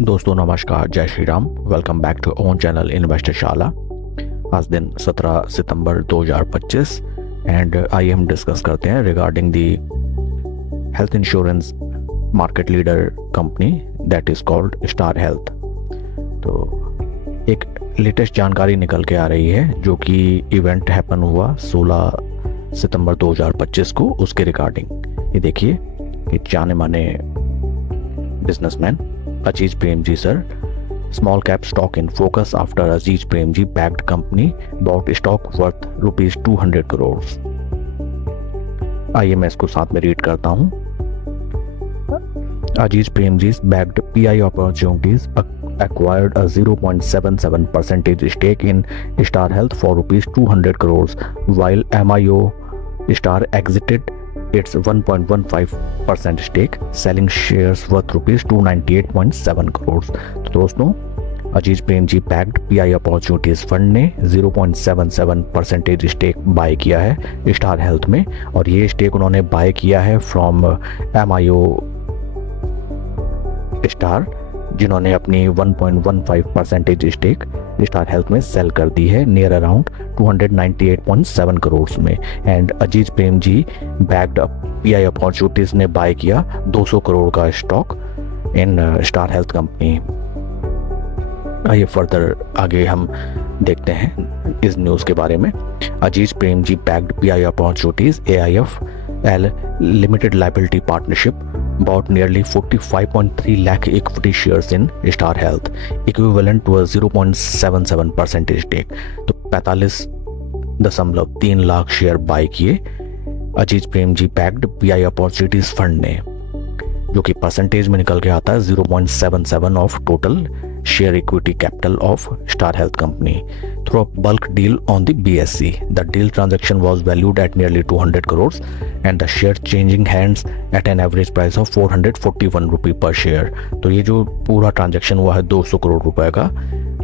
दोस्तों नमस्कार, जय Shri Ram. Welcome back to own channel Investor Shala. आज दिन 17 सितंबर 2025 एंड आइए हम डिस्कस करते हैं regarding the health insurance market leader company that is called star health. तो एक लेटेस्ट जानकारी निकल के आ रही है जो कि इवेंट हैपन हुआ 16 सितंबर 2025 को, उसके रिगार्डिंग। ये देखिए कि जाने माने businessman Aziz Premji sir, small cap stock in focus after Aziz Premji backed company bought stock worth rupees 200 crores। आइए मैं इसको साथ में रीड करता हूँ। Aziz Premji's backed PI opportunities acquired a 0.77% stake in Star Health for rupees 200 crores while MIO Star exited its 1.15% stake, selling shares worth rupees 298.7 crores। तो दोस्तों, Azim Premji backed PI opportunities fund ने 0.77% स्टेक बाय किया है star Health में, और ये stake उन्होंने bye किया है फ्रॉम MIO स्टार, जिन्होंने अपनी 1.15% स्टेक स्टार हेल्थ में सेल कर दी है नियर अराउंड 298.7 करोड़ में। And Aziz Prem ji backed PI opportunities ने बाय किया 200 करोड़ का stock in Star Health company. आइए फर्दर आगे हम देखते हैं इस न्यूज़ के बारे में। Azim Prem ji backed PI opportunities AIF L limited liability partnership bought nearly 45.3 lakh equity shares in Star Health, equivalent to a 0.77% stake। तो 45.3 लाख शेयर बाय किए अजीज Prem ji backed PI opportunities fund ने, जो कि परसेंटेज में निकल के आता है 0.77 of total share equity capital of Star Health Company through a bulk deal on the BSE। The deal transaction was valued at nearly 200 crores and the share changing hands at an average price of 441 रुपये per share। तो ये जो पूरा transaction हुआ है 200 करोड़ रुपए का,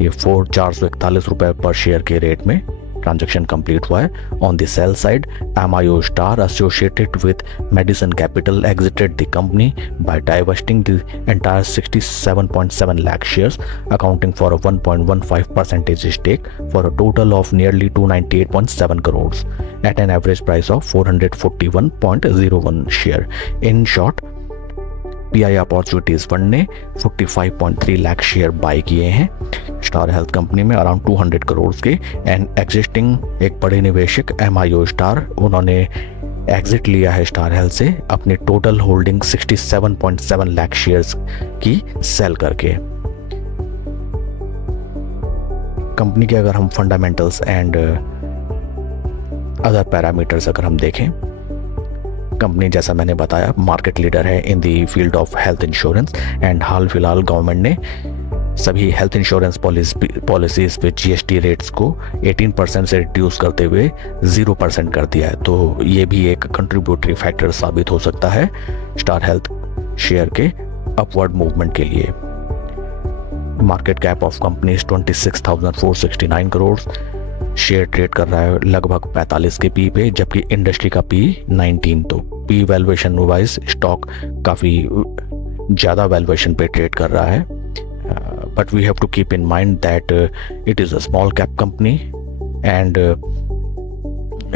ये 441 रुपए पर शेयर के रेट में ट्रांजैक्शन कंप्लीट हुआ है। On the sale side, MIO Star associated with Madison Capital exited the company by divesting the entire 67.7 lakh shares accounting for a 1.15% stake for a total of nearly 298.7 crore at an average price of 441.01 share. In short, PI opportunities fund ने 45.3 lakh share buy किए हैं Star Health company में around 200 crore के। And existing एक बड़े निवेशक MIO star, उन्होंने exit लिया है स्टार हेल्थ से अपनी टोटल होल्डिंग 67.7 लाख शेयर्स की सेल करके। कंपनी के अगर हम फंडामेंटल्स एंड अदर पैरामीटर्स अगर हम देखें, कंपनी जैसा मैंने बताया मार्केट लीडर है in the field of health insurance. And हाल फिलहाल गवर्नमेंट ने सभी हेल्थ इंश्योरेंस पॉलिसीज पे GST रेट्स को 18% से रिड्यूस करते हुए 0% कर दिया है। तो ये भी एक कंट्रीब्यूटरी फैक्टर साबित हो सकता है स्टार हेल्थ शेयर के अपवर्ड मूवमेंट के लिए। Market cap of company 26,469 crore, share trade कर रहा है लगभग 45 के पी पे, जबकि इंडस्ट्री का पी 19। तो पी वैल्यूएशन वाइज स्टॉक काफ़ी ज़्यादा वैल्यूएशन पे ट्रेड कर रहा है। But we have to keep in mind that it is a small cap company and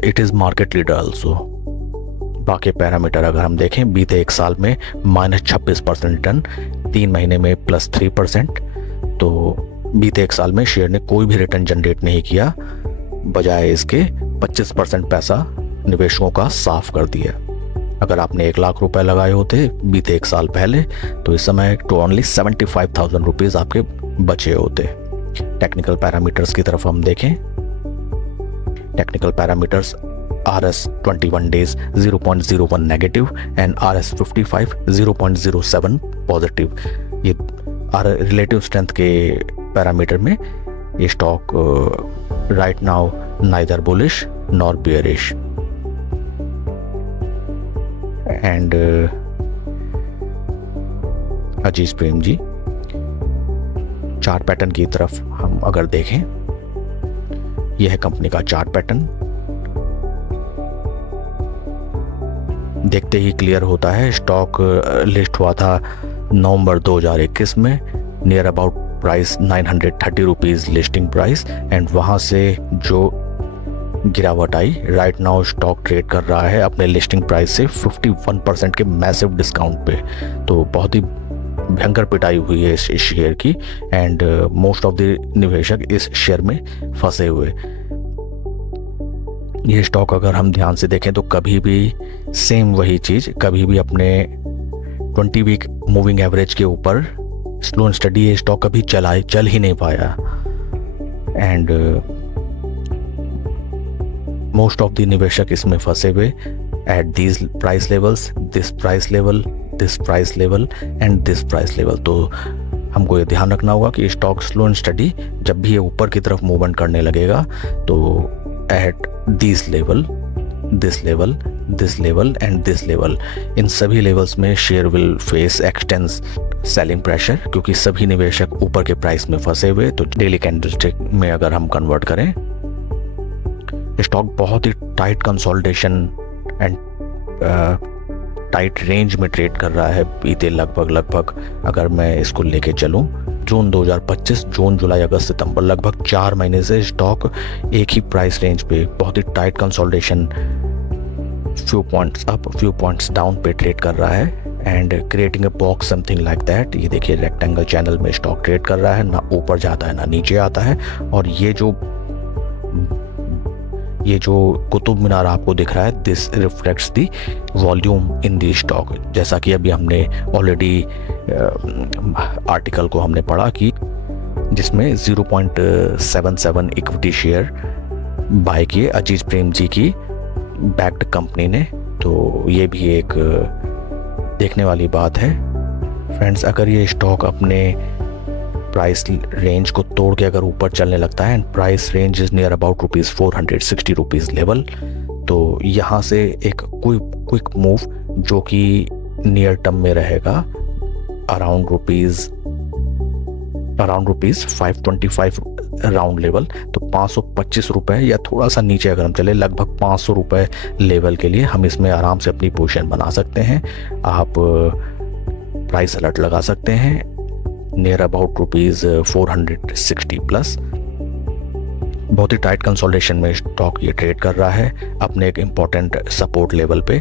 it is market leader also. बाकी पैरामीटर अगर हम देखें, बीते एक साल में -26% रिटर्न, 3 महीने में +3%। तो बीते एक साल में शेयर ने कोई भी रिटर्न जनरेट नहीं किया, बजाय इसके 25% पैसा निवेशकों का साफ कर दिया। अगर आपने 1 लाख रुपए लगाए होते बीते एक साल पहले, तो इस समय टू ओनली 75,000 रुपीज़ आपके बचे होते। टेक्निकल पैरामीटर्स की तरफ हम देखें, technical parameters RS 21 days 0.01 negative and RS 55 0.07 positive. ये रिलेटिव स्ट्रेंथ के पैरामीटर में ये stock right now neither bullish nor bearish. And Aziz Prem ji chart pattern की तरफ हम अगर देखें, यह है कंपनी का चार्ट पैटर्न। देखते ही क्लियर होता है, स्टॉक लिस्ट हुआ था नवंबर 2021 में near about price 930 rupees listing price, and वहाँ से जो गिरावट आई, राइट नाउ स्टॉक ट्रेड कर रहा है अपने लिस्टिंग प्राइस से 51% के मैसिव डिस्काउंट पे। तो बहुत ही भयंकर पिटाई हुई है इस शेयर की, एंड मोस्ट ऑफ द निवेशक इस शेयर में फंसे हुए। ये स्टॉक अगर हम ध्यान से देखें तो कभी भी सेम वही चीज़, कभी भी अपने 20 वीक मूविंग एवरेज के ऊपर स्लो एंड स्टडी ये स्टॉक कभी चल ही नहीं पाया, एंड मोस्ट ऑफ द निवेशक इसमें फंसे हुए at these price levels, this price level, this price level and this price level. तो हमको ये ध्यान रखना होगा कि स्टॉक स्लो एंड स्टडी जब भी ये ऊपर की तरफ मूवमेंट करने लगेगा तो at this level, this level, this level and this level, इन सभी लेवल्स में share will face extensive selling pressure, क्योंकि सभी निवेशक ऊपर के प्राइस में फंसे हुए। तो डेली कैंडलस्टिक में अगर हम कन्वर्ट करें, स्टॉक बहुत ही tight consolidation and tight range में ट्रेड कर रहा है बीते लगभग अगर मैं इसको लेके चलूं जून 2025, जून जुलाई अगस्त सितंबर, लगभग 4 महीने से स्टॉक एक ही प्राइस रेंज पे बहुत ही tight consolidation, few points up few points down पे ट्रेड कर रहा है, and creating a box something like that. ये देखिए रेक्टेंगल चैनल में स्टॉक ट्रेड कर रहा है, ना ऊपर जाता है ना नीचे आता है, और ये जो कुतुब मीनार आपको दिख रहा है, this reflects the volume in the stock. जैसा कि अभी हमने ऑलरेडी आर्टिकल को हमने पढ़ा कि जिसमें 0.77 इक्विटी शेयर बाय किए अजीज प्रेम जी की बैक्ड कंपनी ने। तो ये भी एक देखने वाली बात है फ्रेंड्स। अगर ये स्टॉक अपने प्राइस रेंज को तोड़ के अगर ऊपर चलने लगता है, and price range is near about ₹460 rupees level, तो यहाँ से एक क्विक मूव जो कि नियर टर्म में रहेगा अराउंड रुपीज़ 525 राउंड लेवल, तो 525 रुपये या थोड़ा सा नीचे अगर हम चले लगभग 500 रुपये लेवल के लिए हम इसमें आराम से अपनी पोजीशन बना सकते हैं। आप प्राइस अलर्ट लगा सकते हैं नियर अबाउट ₹460 प्लस। बहुत ही टाइट कंसोलिडेशन में स्टॉक ये ट्रेड कर रहा है अपने एक इम्पॉर्टेंट सपोर्ट लेवल पे,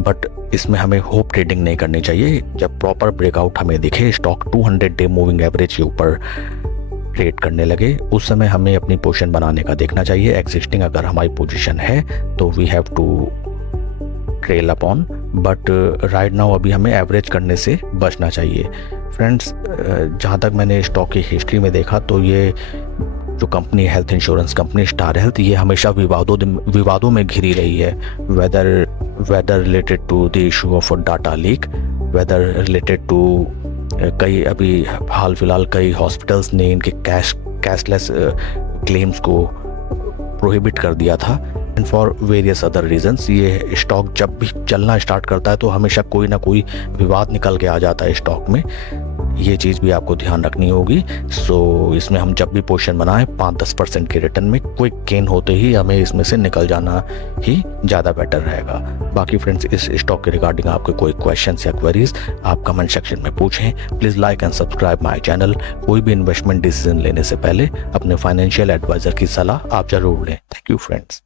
बट इसमें हमें होप ट्रेडिंग नहीं करनी चाहिए। जब प्रॉपर ब्रेकआउट हमें दिखे, स्टॉक 200 डे मूविंग एवरेज के ऊपर ट्रेड करने लगे, उस समय हमें अपनी पोजीशन बनाने का देखना चाहिए। एग्जिस्टिंग अगर हमारी पोजीशन है तो we have to trail upon, but right now अभी हमें एवरेज करने से बचना चाहिए फ्रेंड्स। जहाँ तक मैंने स्टॉक की हिस्ट्री में देखा तो ये जो company health insurance company Star Health, ये हमेशा विवादों में घिरी रही है, whether related to the issue of data leak, whether related to कई अभी हाल फिलहाल कई हॉस्पिटल्स ने इनके कैशलेस क्लेम्स को प्रोहिबिट कर दिया था, and for various other reasons. ये स्टॉक जब भी चलना स्टार्ट करता है तो हमेशा कोई ना कोई विवाद निकल के आ जाता है स्टॉक में, ये चीज़ भी आपको ध्यान रखनी होगी। सो इसमें हम जब भी पोजीशन बनाएं 5-10% के रिटर्न में क्विक गेन होते ही हमें इसमें से निकल जाना ही ज़्यादा बेटर रहेगा। बाकी फ्रेंड्स इस स्टॉक के रिगार्डिंग आपके कोई क्वेश्चंस या क्वेरीज आप कमेंट सेक्शन में पूछें। Please like and subscribe my channel. कोई भी इन्वेस्टमेंट डिसीजन लेने से पहले अपने फाइनेंशियल एडवाइजर की सलाह आप जरूर लें। Thank you friends.